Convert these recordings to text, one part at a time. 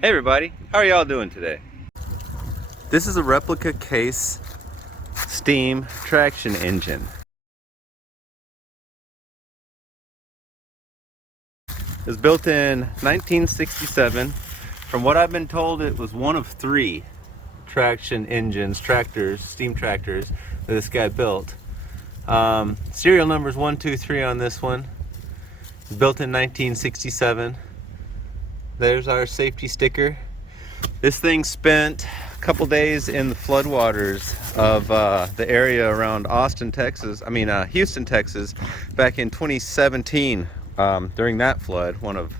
Hey everybody, how are y'all doing today? This is a Replica case steam traction engine. It was built in 1967. From what I've been told, it was one of 3 traction engines, tractors, steam tractors that this guy built. Serial numbers 1, 2, 3 on this one. It was built in 1967. There's our safety sticker. This thing spent a couple days in the floodwaters of the area around Houston, Texas, back in 2017 during that flood, one of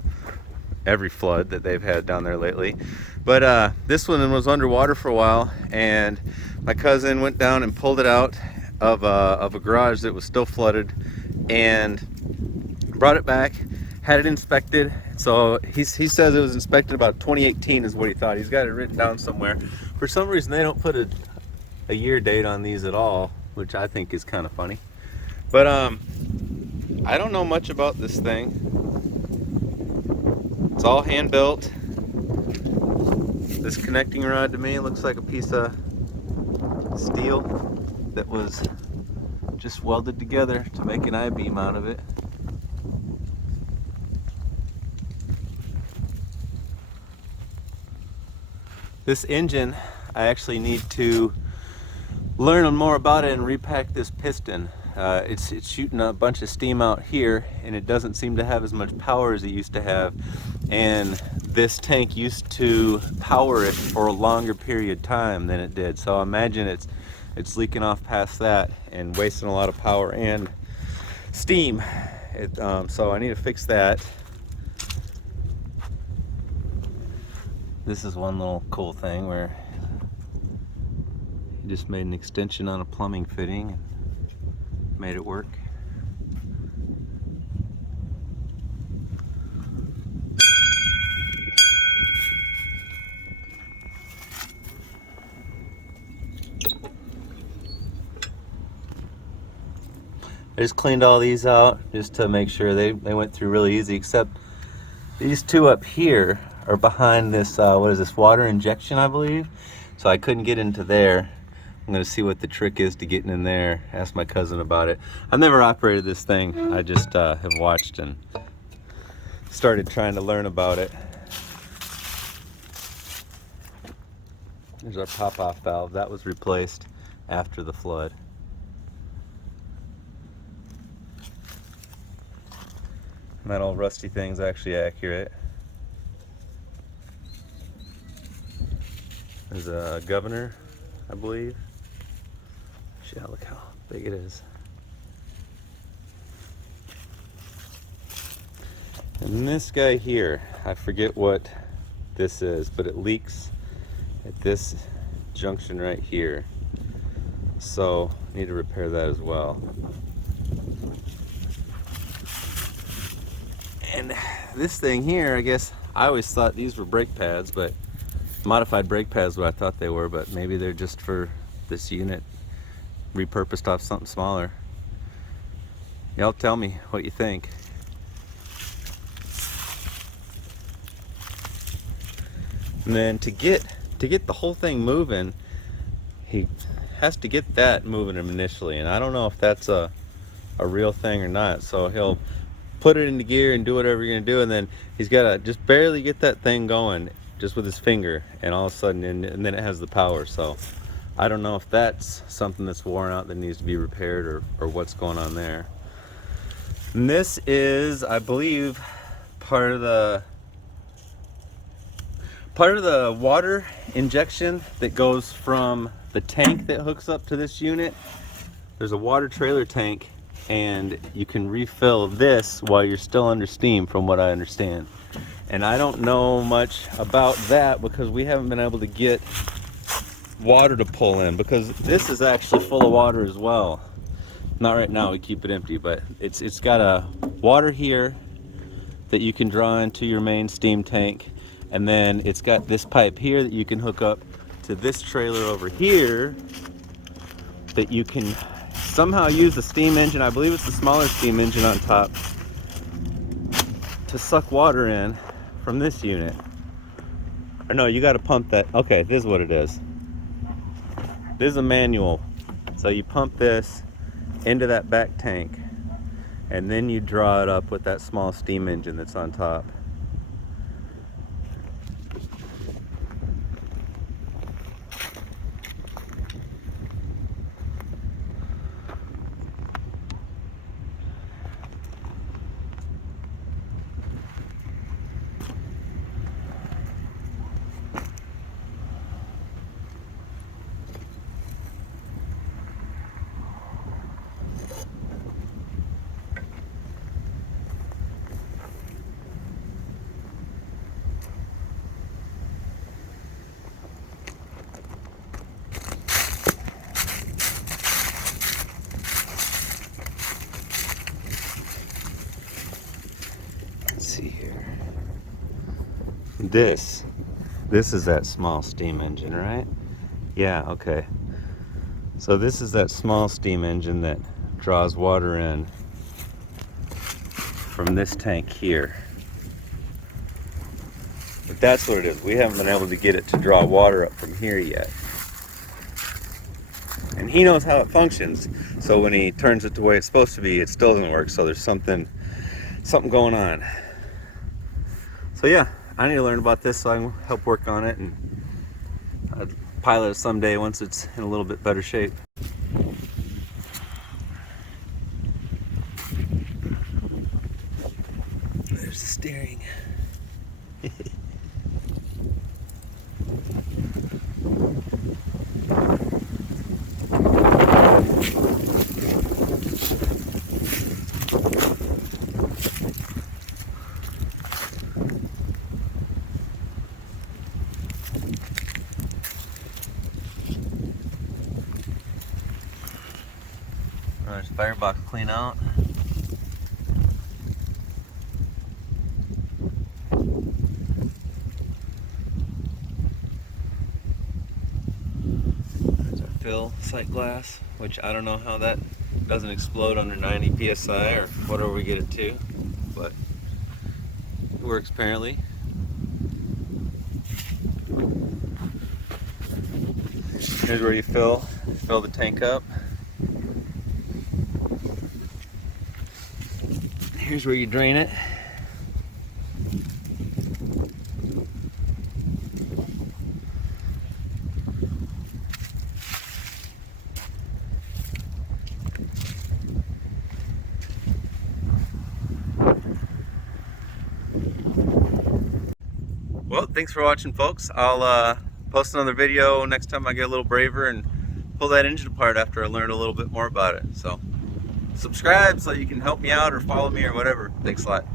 every flood that they've had down there lately. But this one was underwater for a while, and my cousin went down and pulled it out of a garage that was still flooded and brought it back, had it inspected. So he says it was inspected about 2018 is what he thought. He's got it written down somewhere. For some reason they don't put a year date on these at all, which I think is kind of funny. But I don't know much about this thing. It's all hand built. This connecting rod to me looks like a piece of steel that was just welded together to make an I-beam out of it. This engine, I actually need to learn more about it and repack this piston. It's shooting a bunch of steam out here, and it doesn't seem to have as much power as it used to have. And this tank used to power it for a longer period of time than it did. So I imagine it's leaking off past that and wasting a lot of power and steam. So I need to fix that. This is one little cool thing where he just made an extension on a plumbing fitting and made it work. I just cleaned all these out just to make sure they went through really easy, except these 2 up here are behind this, what is this, water injection, I believe. So I couldn't get into there. I'm gonna see what the trick is to getting in there, ask my cousin about it. I've never operated this thing. I just have watched and started trying to learn about it. There's our pop-off valve. That was replaced after the flood. And that old rusty thing's actually accurate. There's a governor, I believe. Yeah, look how big it is. And this guy here, I forget what this is, but it leaks at this junction right here. So I need to repair that as well. And this thing here, I guess I always thought these were brake pads, but modified brake pads what I thought they were, but maybe they're just for this unit, repurposed off something smaller. Y'all tell me what you think. And then to get the whole thing moving, he has to get that moving initially, and I don't know if that's a real thing or not. So he'll put it into gear and do whatever you're gonna do, and then he's gotta just barely get that thing going just with his finger, and all of a sudden, and then it has the power. So I don't know if that's something that's worn out that needs to be repaired, or what's going on there. And this is, I believe, part of the water injection that goes from the tank that hooks up to this unit. There's a water trailer tank, and you can refill this while you're still under steam, from what I understand. And I don't know much about that because we haven't been able to get water to pull in, because this is actually full of water as well. Not right now, we keep it empty, but it's got a water here that you can draw into your main steam tank, and then it's got this pipe here that you can hook up to this trailer over here that you can somehow use the steam engine, I believe it's the smaller steam engine on top, to suck water in from this unit. Or no, you got to pump that. Okay, this is what it is. This is a manual. So you pump this into that back tank, and then you draw it up with that small steam engine that's on top. See here. This is that small steam engine, right? Yeah, okay. So this is that small steam engine that draws water in from this tank here. But that's what it is. We haven't been able to get it to draw water up from here yet. And he knows how it functions. So when he turns it the way it's supposed to be, it still doesn't work. So there's something going on. So yeah, I need to learn about this so I can help work on it and pilot it someday once it's in a little bit better shape. There's the steering. There's firebox clean out. There's our fill sight glass, which I don't know how that doesn't explode under 90 psi or whatever we get it to, but it works apparently. Here's where you fill the tank up. Here's where you drain it. Well, thanks for watching, folks. I'll post another video next time I get a little braver and pull that engine apart after I learn a little bit more about it. So subscribe so you can help me out or follow me or whatever. Thanks a lot.